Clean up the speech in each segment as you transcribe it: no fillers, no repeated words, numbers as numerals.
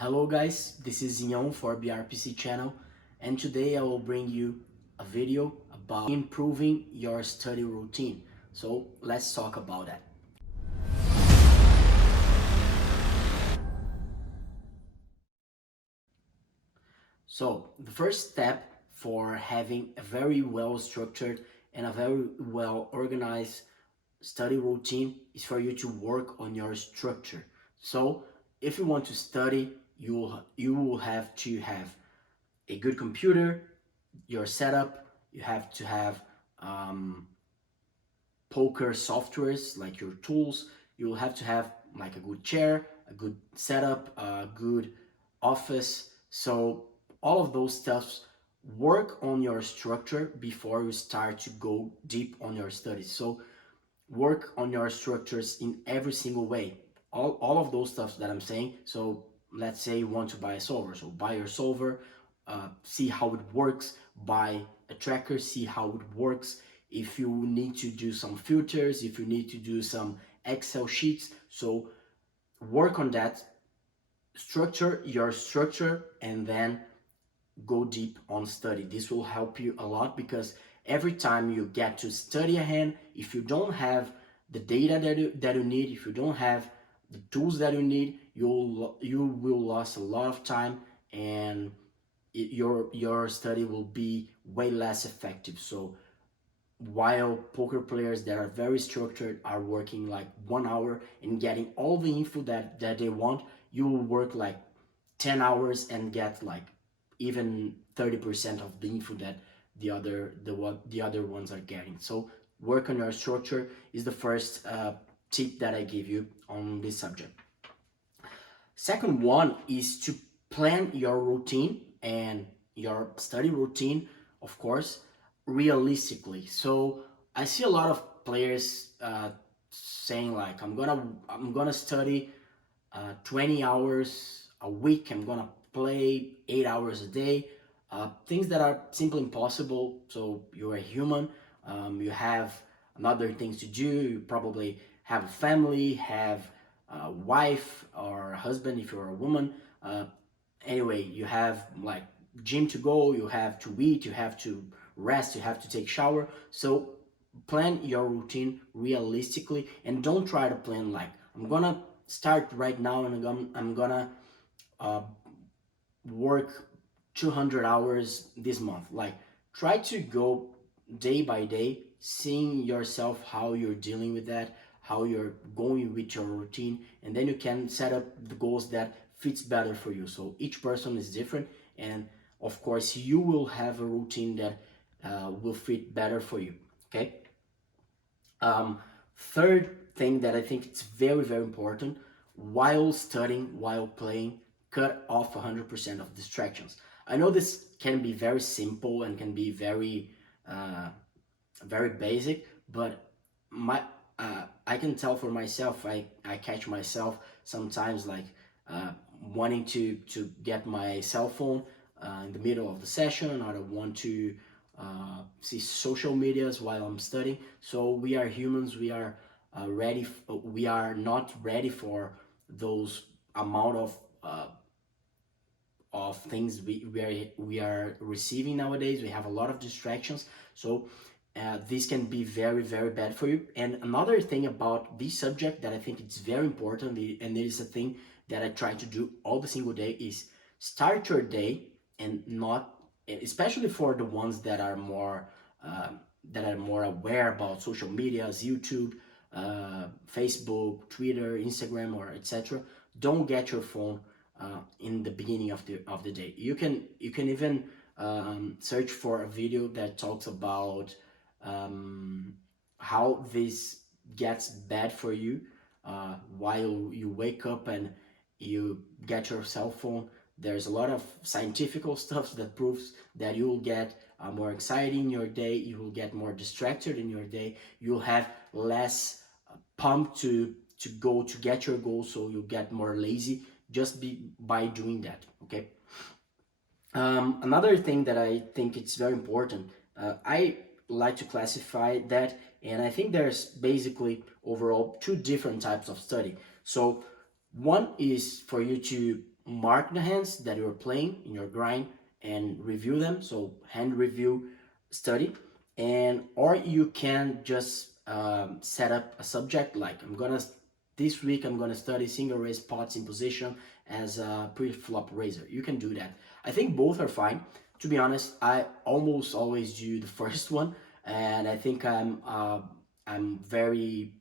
Hello guys, this is zinhao for BrPC channel, and today I will bring you a video about improving your study routine. So let's talk about that. So the first step for having a very well structured and a very well organized study routine is for you to work on your structure. So if you want to study, you will have to have a good computer, your setup. You have to have um, poker softwares like your tools. You'll have to have like a good chair, a good setup, a good office. So all of those stuffs, work on your structure before you start to go deep on your studies. So work on your structures in every single way. All of those stuff that I'm saying. So let's say you want to buy a solver. So buy your solver, see how it works, buy a tracker, see how it works. If you need to do some filters, if you need to do some Excel sheets, so work on that, structure your structure, and then go deep on study. This will help you a lot because every time you get to study ahead, if you don't have the data that you need, if you don't have the tools that you need, you will lose a lot of time, and your study will be way less effective. So while poker players that are very structured are working like 1 hour and getting all the info that they want, you will work like 10 hours and get like even 30% of the info that the other ones are getting. So work on your structure is the first tip that I give you on this subject. Second one is to plan your routine and your study routine, of course, realistically. So I see a lot of players saying like, I'm gonna study 20 hours a week. I'm gonna play 8 hours a day. Things that are simply impossible. So you're a human. You have other things to do. You probably have a family, have a wife or a husband if you're a woman. Anyway, you have like gym to go. You have to eat. You have to rest. You have to take shower. So plan your routine realistically and don't try to plan like I'm gonna start right now and I'm gonna uh, work 200 hours this month. Like try to go day by day, seeing yourself how you're dealing with that, how you're going with your routine, and then you can set up the goals that fits better for you. So each person is different, and of course you will have a routine that will fit better for you. Okay. um, Third thing that I think it's very, very important, while studying, while playing, cut off 100% of distractions. I know this can be very simple and can be very, very basic, but my I can tell for myself, I catch myself sometimes like uh, wanting to get my cell phone in the middle of the session, or I want to see social medias while I'm studying. So we are humans. We are we are not ready for those amount of things we are receiving nowadays. We have a lot of distractions. So this can be very, very bad for you. And another thing about this subject that I think it's very important, and it is a thing that I try to do all the single day, is start your day and not, especially for the ones that are more aware about social medias, YouTube, Facebook, Twitter, Instagram, or etc. Don't get your phone in the beginning of the day. You can even search for a video that talks about how this gets bad for you while you wake up and you get your cell phone. There's a lot of scientific stuff that proves that you will get more anxiety in your day, you will get more distracted in your day, you'll have less pumped to go to get your goal, so you get more lazy just by doing that. Okay. Another thing that I think it's very important, I like to classify that, and I think there's basically overall two different types of study. So one is for you to mark the hands that you're playing in your grind and review them. So hand review study, and or you can just set up a subject like this week I'm gonna study single raise pots in position as a pre-flop raiser. You can do that. I think both are fine. To be honest, I almost always do the first one, and I think I'm very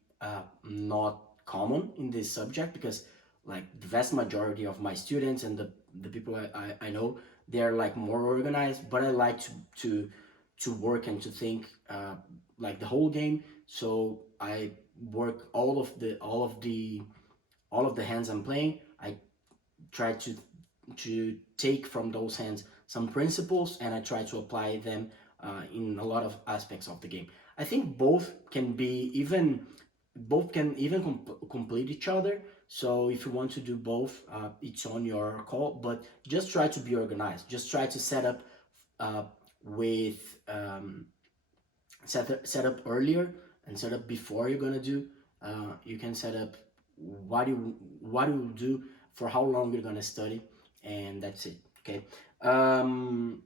not common in this subject because like the vast majority of my students and the people I know, they're like more organized, but I like to work and to think like the whole game. So I work all of the hands I'm playing. I try to take from those hands some principles, and I try to apply them in a lot of aspects of the game. I think both can even complete each other. So if you want to do both, it's on your call. But just try to be organized. Just try to set up uh, with set up earlier and set up before you're gonna do. You can set up what you do for how long you're gonna study, and that's it. Okay. Um,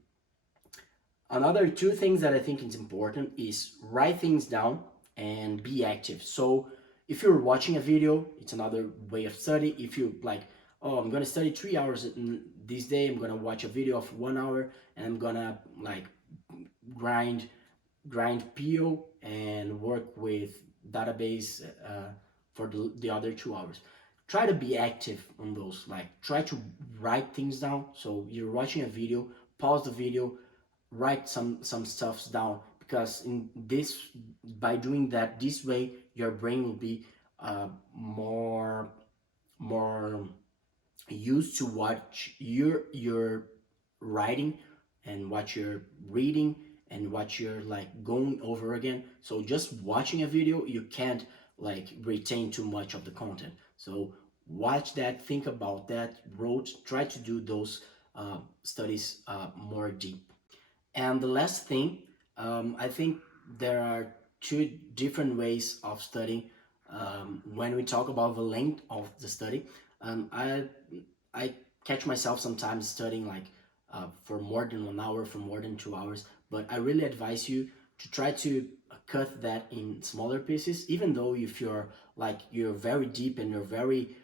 Another two things that I think is important is write things down and be active. So if you're watching a video, it's another way of study. If you like, oh, I'm gonna study 3 hours this day, I'm gonna watch a video of 1 hour, and I'm gonna like grind PO and work with database for the other 2 hours. Try to be active on those. Like try to write things down. So you're watching a video, pause the video, write some stuffs down, because in this by doing that this way your brain will be more used to what you're writing and what you're reading and what you're like going over again. So just watching a video, you can't like retain too much of the content. So watch that, think about that, wrote, try to do those studies more deep. And the last thing, I think there are two different ways of studying. When we talk about the length of the study, I catch myself sometimes studying like for more than 1 hour, for more than 2 hours. But I really advise you to try to cut that in smaller pieces. Even though if you're very deep and you're very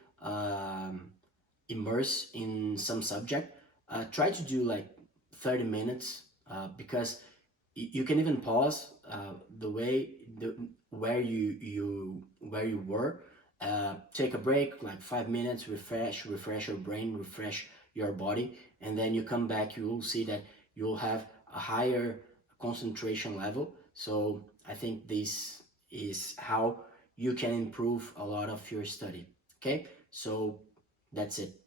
immersed in some subject, try to do like 30 minutes, because you can even pause the way where you were, take a break like 5 minutes, refresh your brain, refresh your body, and then you come back. You will see that you'll have a higher concentration level. So I think this is how you can improve a lot of your study. Okay, so that's it.